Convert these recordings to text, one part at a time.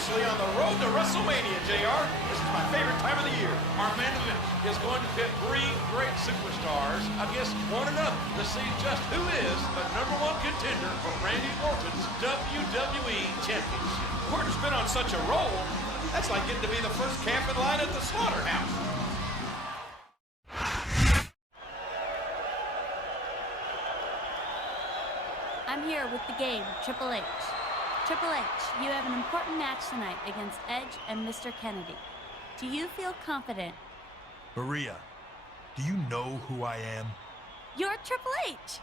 officially on the road to Wrestlemania, JR. This is my favorite time of the year. Our main event is going to pit three great superstars against one another to see just who is the #1 contender for Randy Orton's WWE Championship. Orton's been on such a roll, that's like getting to be the first camp in line at the slaughterhouse. I'm here with the game, Triple H. Triple H, you have an important match tonight against Edge and Mr. Kennedy. Do you feel confident? Maria, do you know who I am? You're Triple H.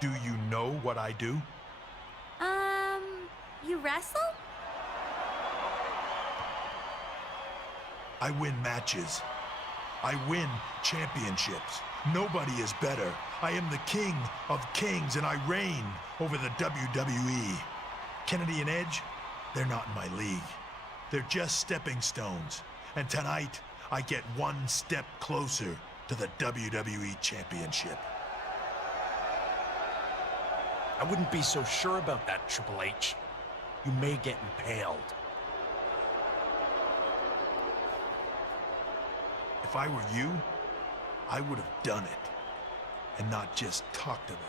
Do you know what I do? You wrestle? I win matches. I win championships. Nobody is better. I am the king of kings, and I reign over the WWE. Kennedy and Edge, they're not in my league. They're just stepping stones. And tonight, I get one step closer to the WWE Championship. I wouldn't be so sure about that, Triple H. You may get impaled. If I were you, I would have done it, and not just talked about it.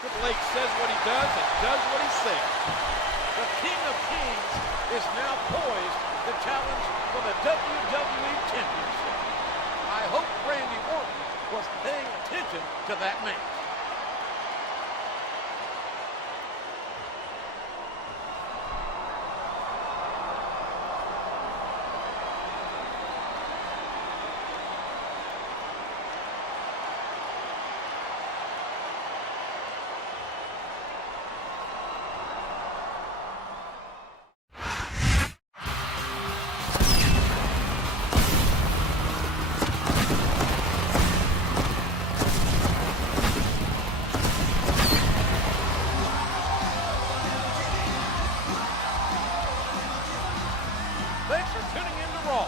Triple H says what he does and does what he says. The King of Kings is now poised to challenge for the WWE Championship. I hope Randy Orton was paying attention to that match. Thanks for tuning in to Raw.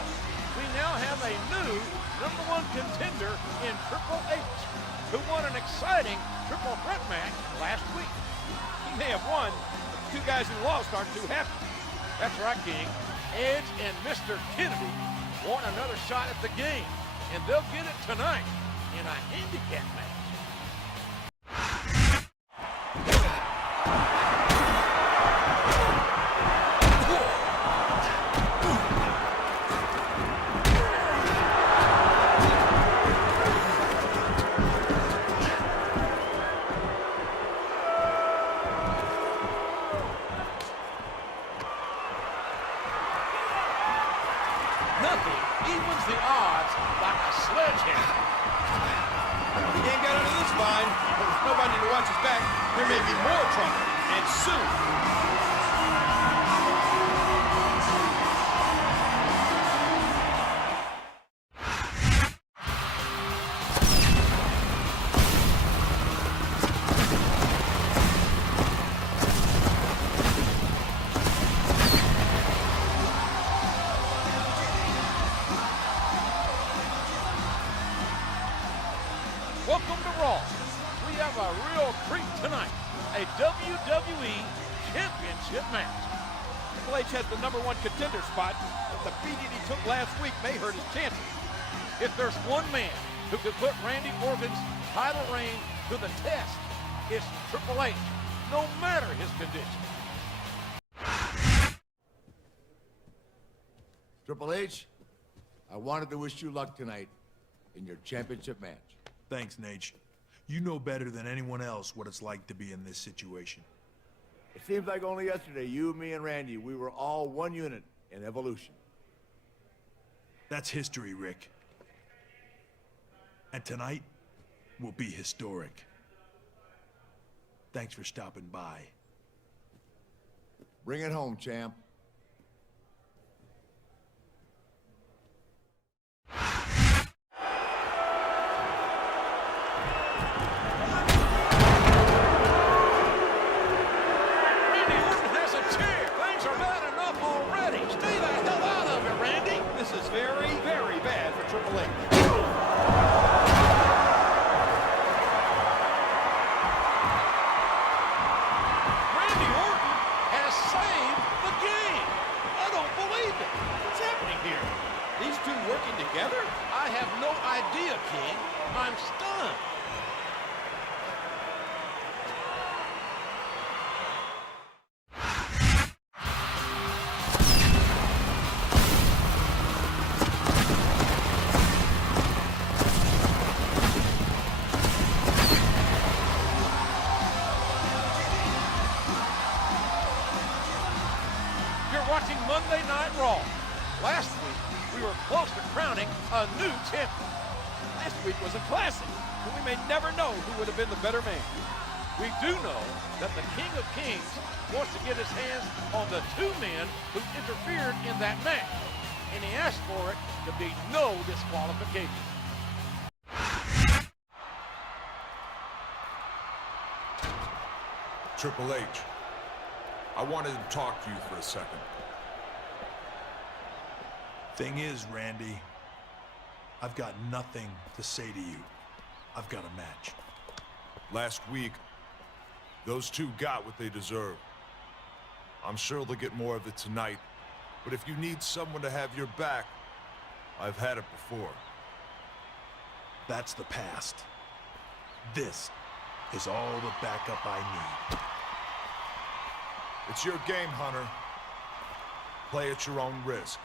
We now have a new #1 contender in Triple H, who won an exciting triple threat match last week. He may have won, but the two guys who lost aren't too happy. That's right, King. Edge and Mr. Kennedy want another shot at the game, and they'll get it tonight in a handicap match. Nothing evens the odds like a sledgehammer. He ain't got under this vine, but with nobody to watch his back, there may be more trouble, and soon. Welcome to Raw. We have a real treat tonight, a WWE Championship match. Triple H has the #1 contender spot, but the beating he took last week may hurt his chances. If there's one man who could put Randy Orton's title reign to the test, it's Triple H, no matter his condition. Triple H, I wanted to wish you luck tonight in your championship match. Thanks, Nate. You know better than anyone else what it's like to be in this situation. It seems like only yesterday, you, me, and Randy, we were all one unit in Evolution. That's history, Rick. And tonight will be historic. Thanks for stopping by. Bring it home, champ. Randy Orton has a chair. Things are bad enough already. Stay the hell out of it, Randy. This is very Triple H. Randy Orton has saved the game. I don't believe it. What's happening here? These two working together? I have no idea, King. I'm stunned. You're watching Monday Night Raw. Last week, we were close to crowning a new champion. Last week was a classic, but we may never know who would have been the better man. We do know that the King of Kings wants to get his hands on the two men who interfered in that match, and he asked for it to be no disqualification. Triple H, I wanted to talk to you for a second. Thing is, Randy, I've got nothing to say to you. I've got a match. Last week, those two got what they deserved. I'm sure they'll get more of it tonight, but if you need someone to have your back, I've had it before. That's the past. This is all the backup I need. It's your game, Hunter. Play at your own risk.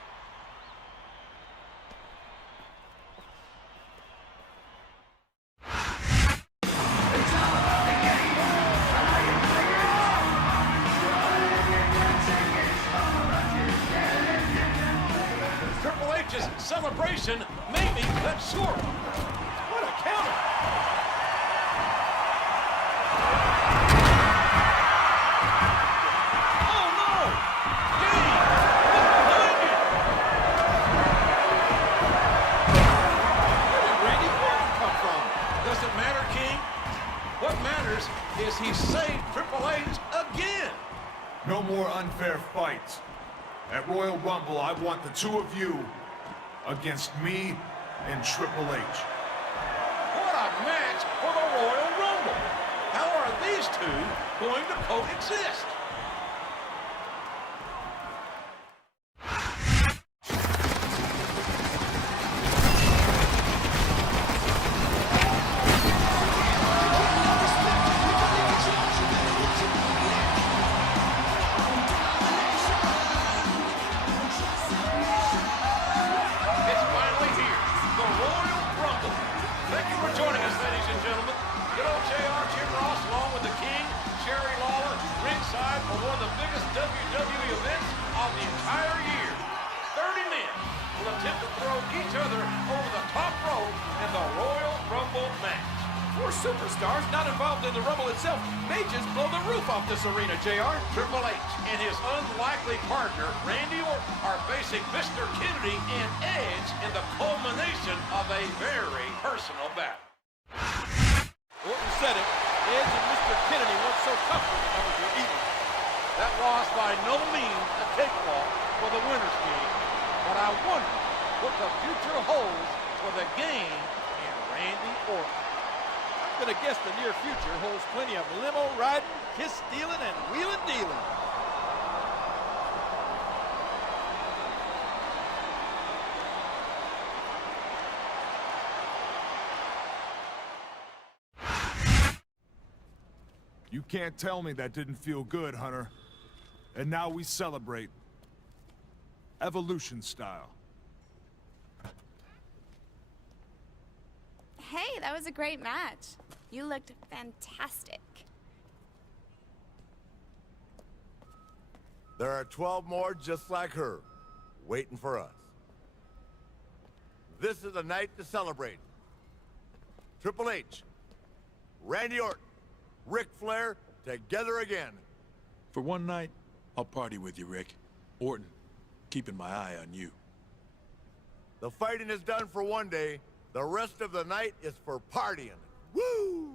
Triple H's celebration may be cut short. What a counter! Oh no! Game! Look behind you! Where did Randy Orton come from? Doesn't matter, King. What matters is he saved Triple H again. No more unfair fights. At Royal Rumble, I want the two of you against me and Triple H. What a match for the Royal Rumble. How are these two going to coexist? It's finally here, the Royal Rumble. Thank you for joining us, ladies and gentlemen. Good old JR, Jim Ross, along with the King, Sherry Lawler, ringside for one of the biggest WWE events of the entire year. 30 men will attempt to throw each other over the top rope in the Royal Rumble match. Four superstars not involved in the Rumble itself may just blow the roof off this arena, JR. Triple H and his unlikely partner, Randy Orton, are facing Mr. Kennedy and Edge in the culmination of a very personal battle. Orton said it. Edge and Mr. Kennedy weren't so comfortable numbers were even. That was by no means a cakewalk for the winners' game, but I wonder what the future holds for the game and Randy Orton. I'm gonna guess the near future holds plenty of limo riding, kiss stealing, and wheeling dealing. You can't tell me that didn't feel good, Hunter. And now we celebrate. Evolution style. Hey, that was a great match. You looked fantastic. There are 12 more just like her, waiting for us. This is a night to celebrate. Triple H, Randy Orton, Ric Flair, together again. For one night, I'll party with you, Rick. Orton, keeping my eye on you. The fighting is done for one day. The rest of the night is for partying. Woo!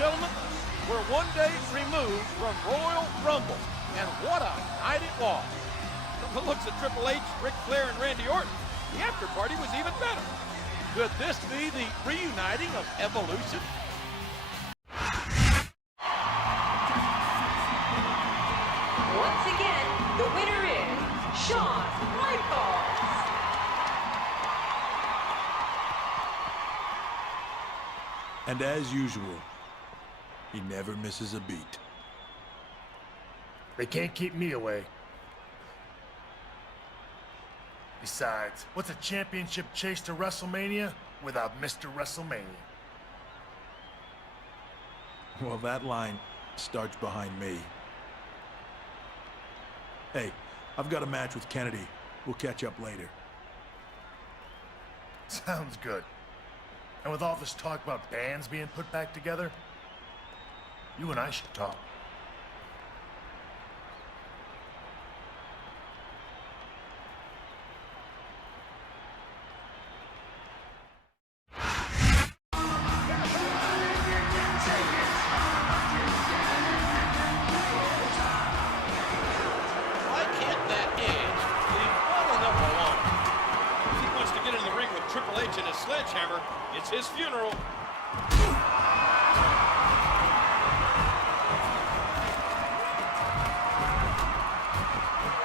gentlemen, we're one day removed from Royal Rumble, and what a night it was. From the looks of Triple H, Ric Flair, and Randy Orton, the after party was even better. Could this be the reuniting of Evolution? Once again, the winner is Shawn Michaels. And as usual, he never misses a beat. They can't keep me away. Besides, what's a championship chase to WrestleMania without Mr. WrestleMania? Well, that line starts behind me. Hey, I've got a match with Kennedy. We'll catch up later. Sounds good. And with all this talk about bands being put back together, you and I should talk. Why can't that Edge leave well enough alone? If he wants to get in the ring with Triple H and his sledgehammer, it's his funeral.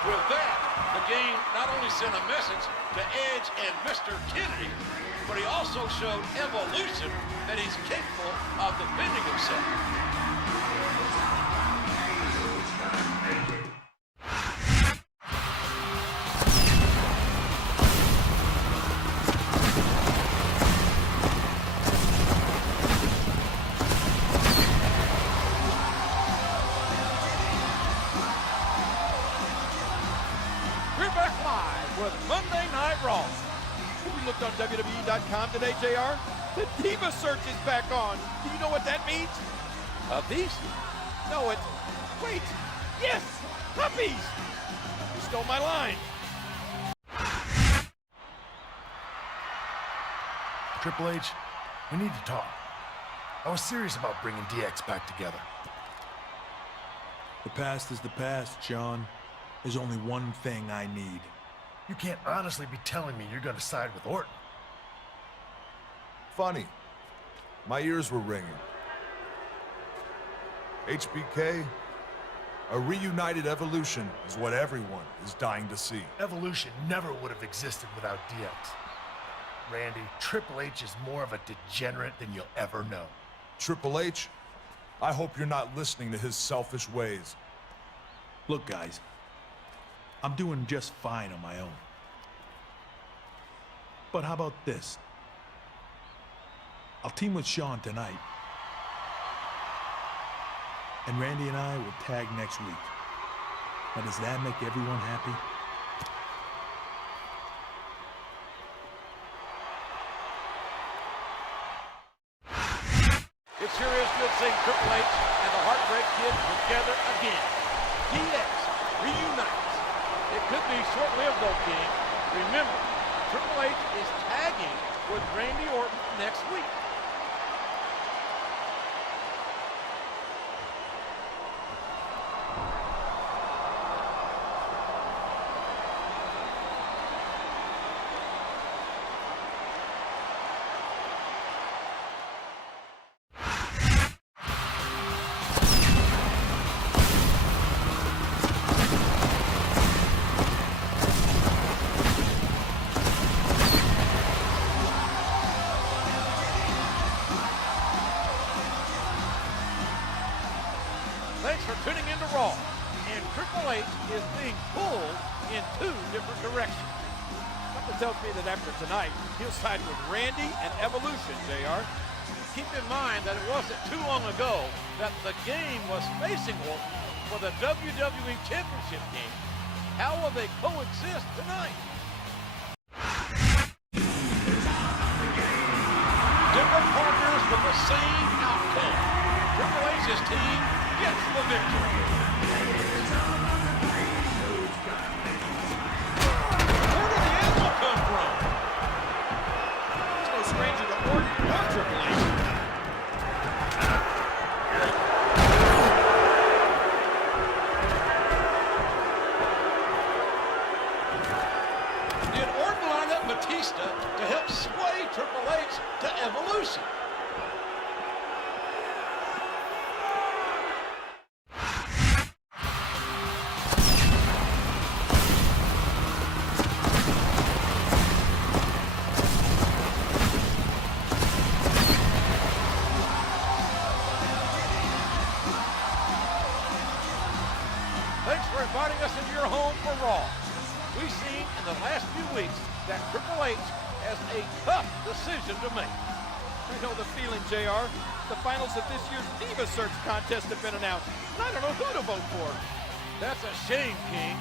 With that, the game not only sent a message to Edge and Mr. Kennedy, but he also showed Evolution that he's capable of defending himself. We're back live with Monday Night Raw. We looked on WWE.com today, JR. The Diva Search is back on. Do you know what that means? Puppies? No, it's... Wait! Yes! Puppies! You stole my line. Triple H, we need to talk. I was serious about bringing DX back together. The past is the past, John. There's only one thing I need. You can't honestly be telling me you're gonna side with Orton. Funny. My ears were ringing. HBK, a reunited Evolution is what everyone is dying to see. Evolution never would have existed without DX. Randy, Triple H is more of a degenerate than you'll ever know. Triple H, I hope you're not listening to his selfish ways. Look, guys, I'm doing just fine on my own. But how about this? I'll team with Shawn tonight. And Randy and I will tag next week. Now, does that make everyone happy? It sure is good seeing Triple H and the Heartbreak Kid together again. DX reunites. It could be short-lived though, King. Remember, Triple H is tagging with Randy Orton next week. Thanks for tuning into Raw. And Triple H is being pulled in two different directions. Something tells me that after tonight, he'll side with Randy and Evolution, JR. Keep in mind that it wasn't too long ago that the game was facing Orton for the WWE Championship game. How will they coexist tonight? Different partners with the same outcome. Triple H's team gets the victory. Where did the animal come from? He's no stranger to Orton or Triple H. inviting us into your home for Raw. We've seen in the last few weeks that Triple H has a tough decision to make. I know the feeling, JR. The finals of this year's Diva Search contest have been announced, and I don't know who to vote for. That's a shame, King.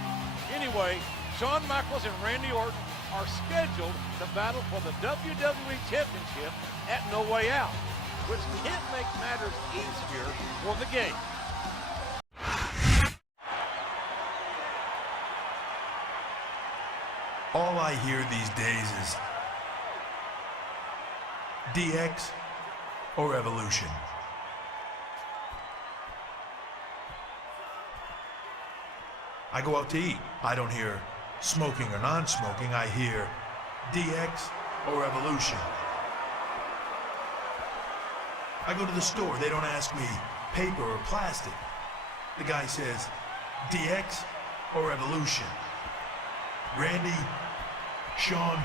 Anyway, Shawn Michaels and Randy Orton are scheduled to battle for the WWE Championship at No Way Out, which can't make matters easier for the game. All I hear these days is DX or Evolution. I go out to eat. I don't hear smoking or non-smoking. I hear DX or Evolution. I go to the store. They don't ask me paper or plastic. The guy says DX or Evolution. Randy, Shawn,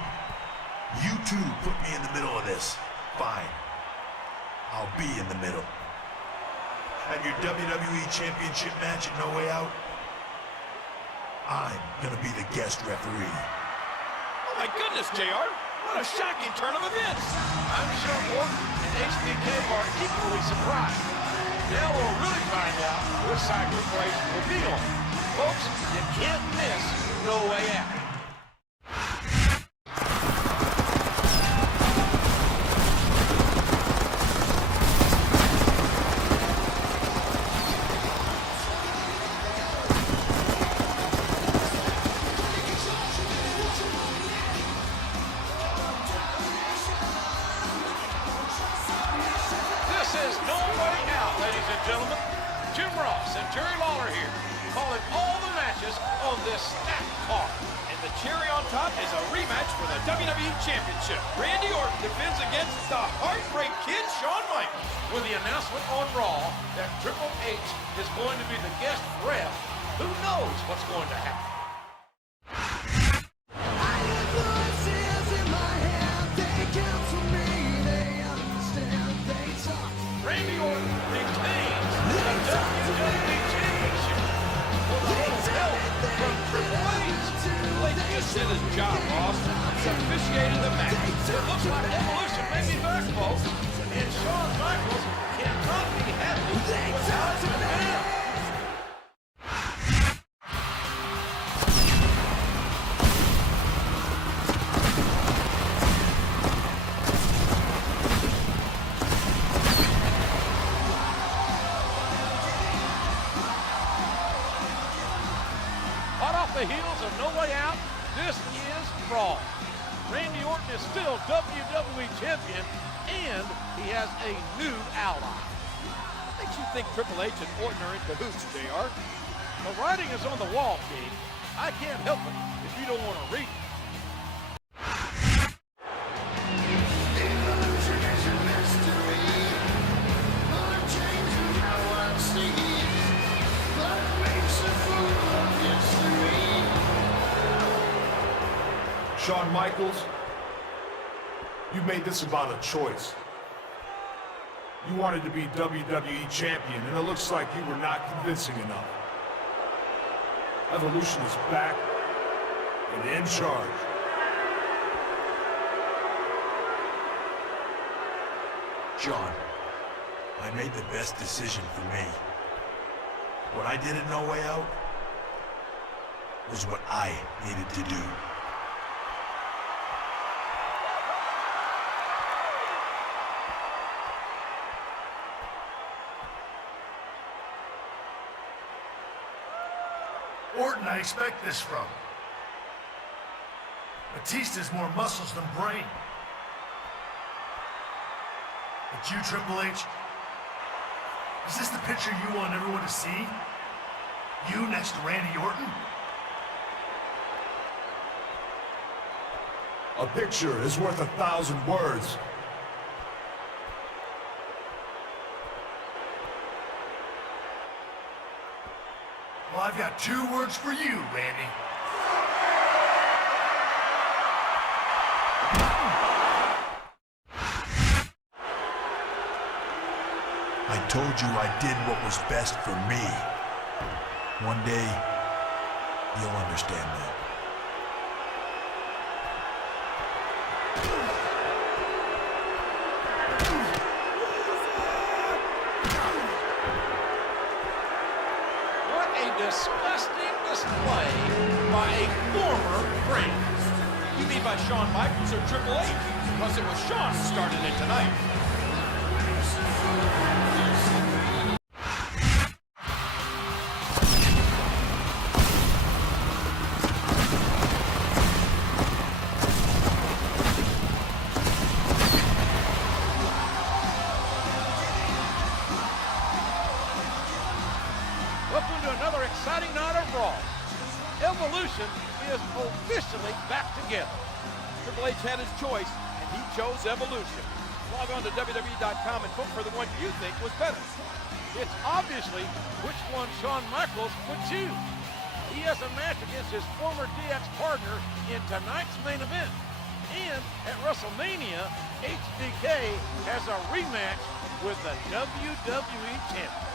you two put me in the middle of this. Fine. I'll be in the middle. And your WWE Championship match at No Way Out, I'm gonna be the guest referee. Oh my goodness, JR. What a shocking turn of events. I'm sure Orton and HBK are equally surprised. Now we'll really find out which side Triple H will be on. Folks, you can't miss No Way Out. Gentlemen, Jim Ross and Jerry Lawler here, calling all the matches on this stacked card. And the cherry on top is a rematch for the WWE Championship. Randy Orton defends against the Heartbreak Kid, Shawn Michaels. With the announcement on Raw that Triple H is going to be the guest ref, who knows what's going to happen? Randy Orton retains the WWE Championship with a little help from Triple H. Blake just did his job, Ross. He's officiated the match. It looks like Evolution may be back, folks, and Shawn Michaels cannot be happy without the man. The heels of No Way Out, this is Raw. Randy Orton is still WWE Champion, and he has a new ally. What makes you think Triple H and Orton are in cahoots, JR? The writing is on the wall, King. I can't help it if you don't want to read it. Shawn Michaels, you made this about a choice. You wanted to be WWE Champion, and it looks like you were not convincing enough. Evolution is back and in charge. Shawn, I made the best decision for me. What I did at No Way Out was what I needed to do. Orton, I expect this from. Batista's more muscles than brain. But you, Triple H, is this the picture you want everyone to see? You next to Randy Orton? A picture is worth 1,000 words. Well, I've got 2 words for you, Randy. I told you I did what was best for me. One day, You'll understand that. What a disgusting display by a former friend. You mean by Shawn Michaels or Triple H? Plus it was Shawn who started it tonight. Welcome to another exciting night of Raw. Evolution is officially back together. Triple H had his choice, and he chose Evolution. Log on to WWE.com and vote for the one you think was better. It's obviously which one Shawn Michaels would choose. He has a match against his former DX partner in tonight's main event. And at WrestleMania, HBK has a rematch with the WWE Champion.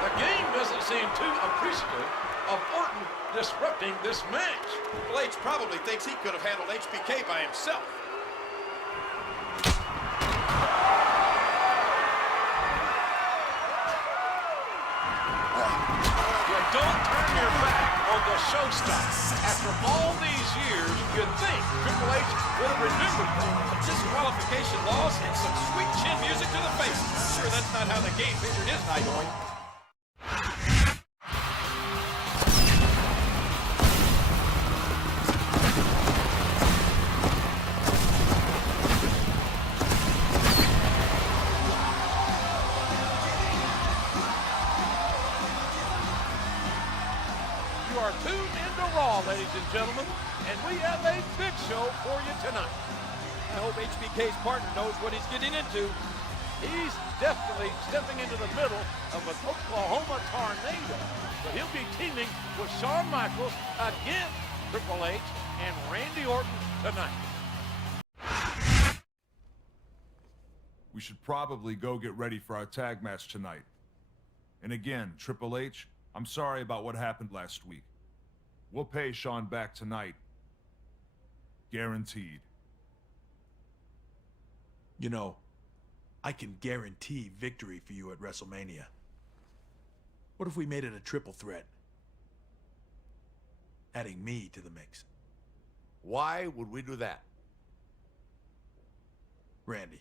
The game doesn't seem too appreciative of Orton disrupting this match. Triple H probably thinks he could have handled HBK by himself. Don't turn your back on the showstopper. After all these years, you'd think Triple H would have remembered them. A disqualification loss and some sweet chin music to the face. I'm sure that's not how the game pictured his night going. You are tuned into Raw, ladies and gentlemen, and we have a big show for you tonight. I hope HBK's partner knows what he's getting into. He's definitely stepping into the middle of an Oklahoma tornado, but he'll be teaming with Shawn Michaels against Triple H and Randy Orton tonight. We should probably go get ready for our tag match tonight. And again, Triple H, I'm sorry about what happened last week. We'll pay Shawn back tonight. Guaranteed. You know, I can guarantee victory for you at WrestleMania. What if we made it a triple threat? Adding me to the mix. Why would we do that? Randy,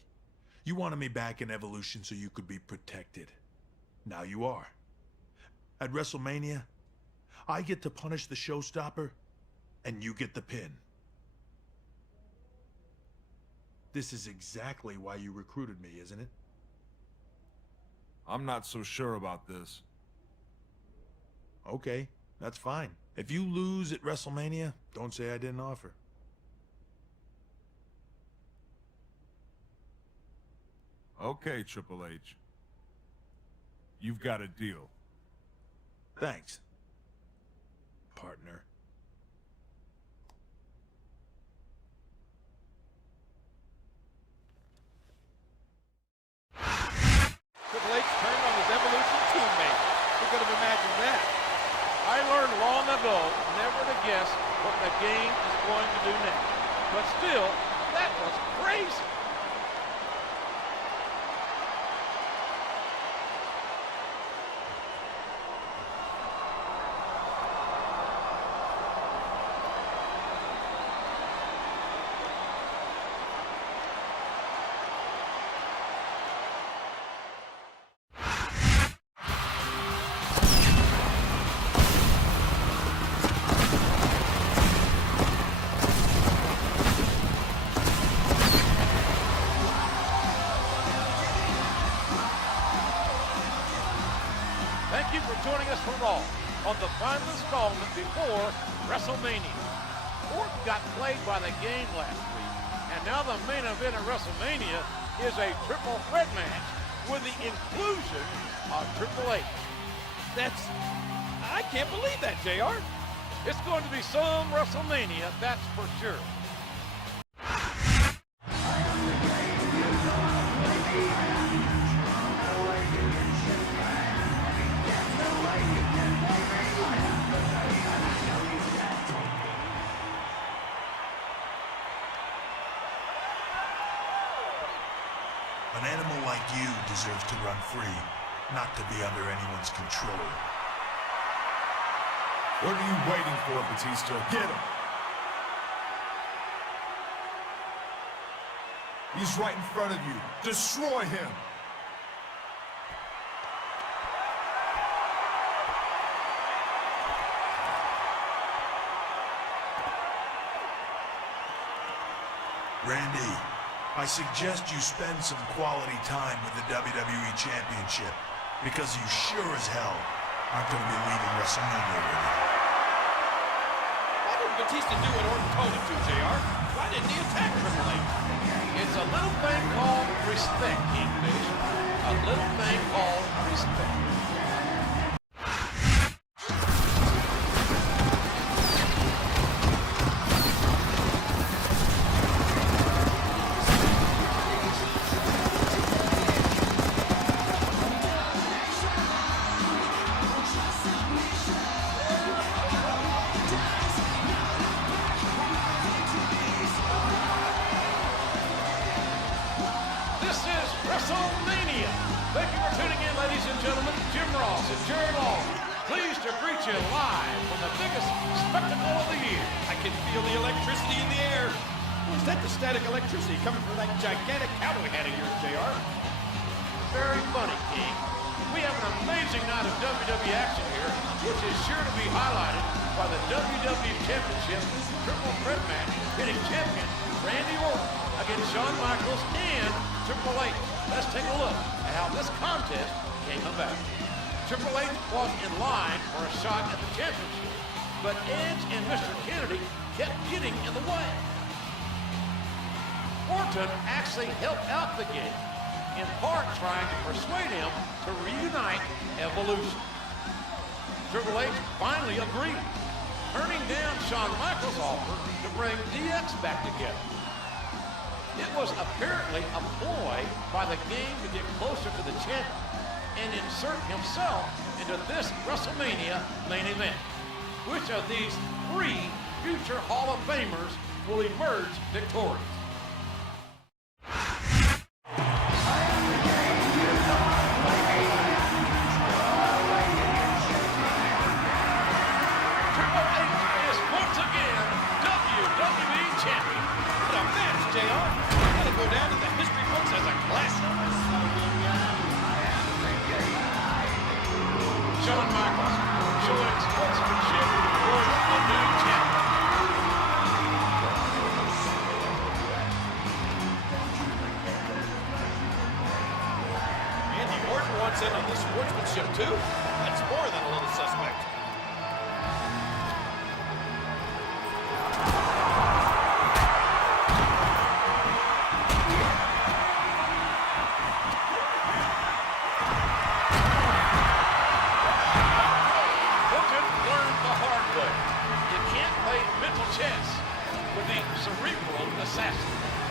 you wanted me back in Evolution so you could be protected. Now you are. At WrestleMania, I get to punish the showstopper, and you get the pin. This is exactly why you recruited me, isn't it? I'm not so sure about this. Okay, that's fine. If you lose at WrestleMania, don't say I didn't offer. Okay, Triple H. You've got a deal. Thanks, partner. Triple H turned on his Evolution teammate. Who could have imagined that? I learned long ago never to guess what the game is going to do next. But still, that was crazy. Thank you for joining us for Raw on the final installment before WrestleMania. Orton got played by the game last week, and now the main event at WrestleMania is a triple threat match with the inclusion of Triple H. I can't believe that, JR. It's going to be some WrestleMania, that's for sure. An animal like you deserves to run free, not to be under anyone's control. What are you waiting for, Batista? Get him! He's right in front of you. Destroy him! Randy, I suggest you spend some quality time with the WWE Championship, because you sure as hell aren't going to be leaving WrestleMania with it. Why did Batista do what Orton told him to, JR? Why didn't he attack Triple H? It's a little thing called respect, Kingfish. A little thing called respect. Wrestlemania. Thank you for tuning in, ladies and gentlemen. Jim Ross and Jerry Lawler, pleased to greet you live from the biggest spectacle of the year. I can feel the electricity in the air. Was that the static electricity coming from that gigantic cowboy hat of yours, JR? Very funny, King. We have an amazing night of WWE action here, which is sure to be highlighted by the WWE Championship Triple Threat match pitting champion Randy Orton against Shawn Michaels and Triple H. Let's take a look at how this contest came about. Triple H was in line for a shot at the championship, but Edge and Mr. Kennedy kept getting in the way. Orton actually helped out the game, in part trying to persuade him to reunite Evolution. Triple H finally agreed, turning down Shawn Michaels' offer to bring DX back together. It was apparently a ploy by the game to get closer to the champion and insert himself into this WrestleMania main event. Which of these three future Hall of Famers will emerge victorious? Shawn Michaels showing sportsmanship for the new champion. Randy Orton wants in on the sportsmanship too. That's more than a little suspect. Chess with the cerebral assassin.